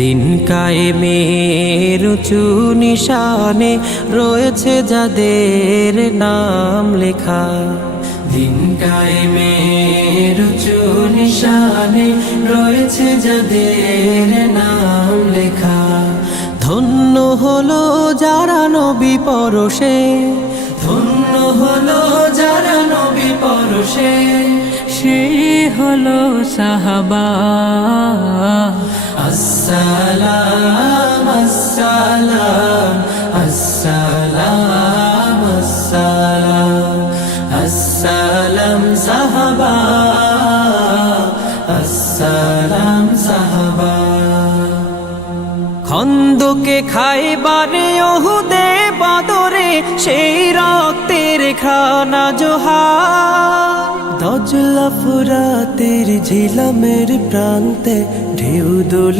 দিন কায়েমের উঁচু নিশানে রয়েছে যাদের নাম লেখা। দিন কায়েমের উঁচু নিশানে রয়েছে যাদের নাম লেখা। ধন্য হলো যারা নবী পরশে, ধন্য হলো যারা নবী পরশে, সে হলো সাহাবা। আসসালাম আসসালাম আসসালাম আসসালাম আসসালাম সাহাবা, আসসালাম সাহাবা। খন্দকে খাইবারে ওহুদে বদরে সেই রক্তের খানা জোহার। দজলা ফুরাতের ঝিলামের প্রান্তে ঢেউ দোলে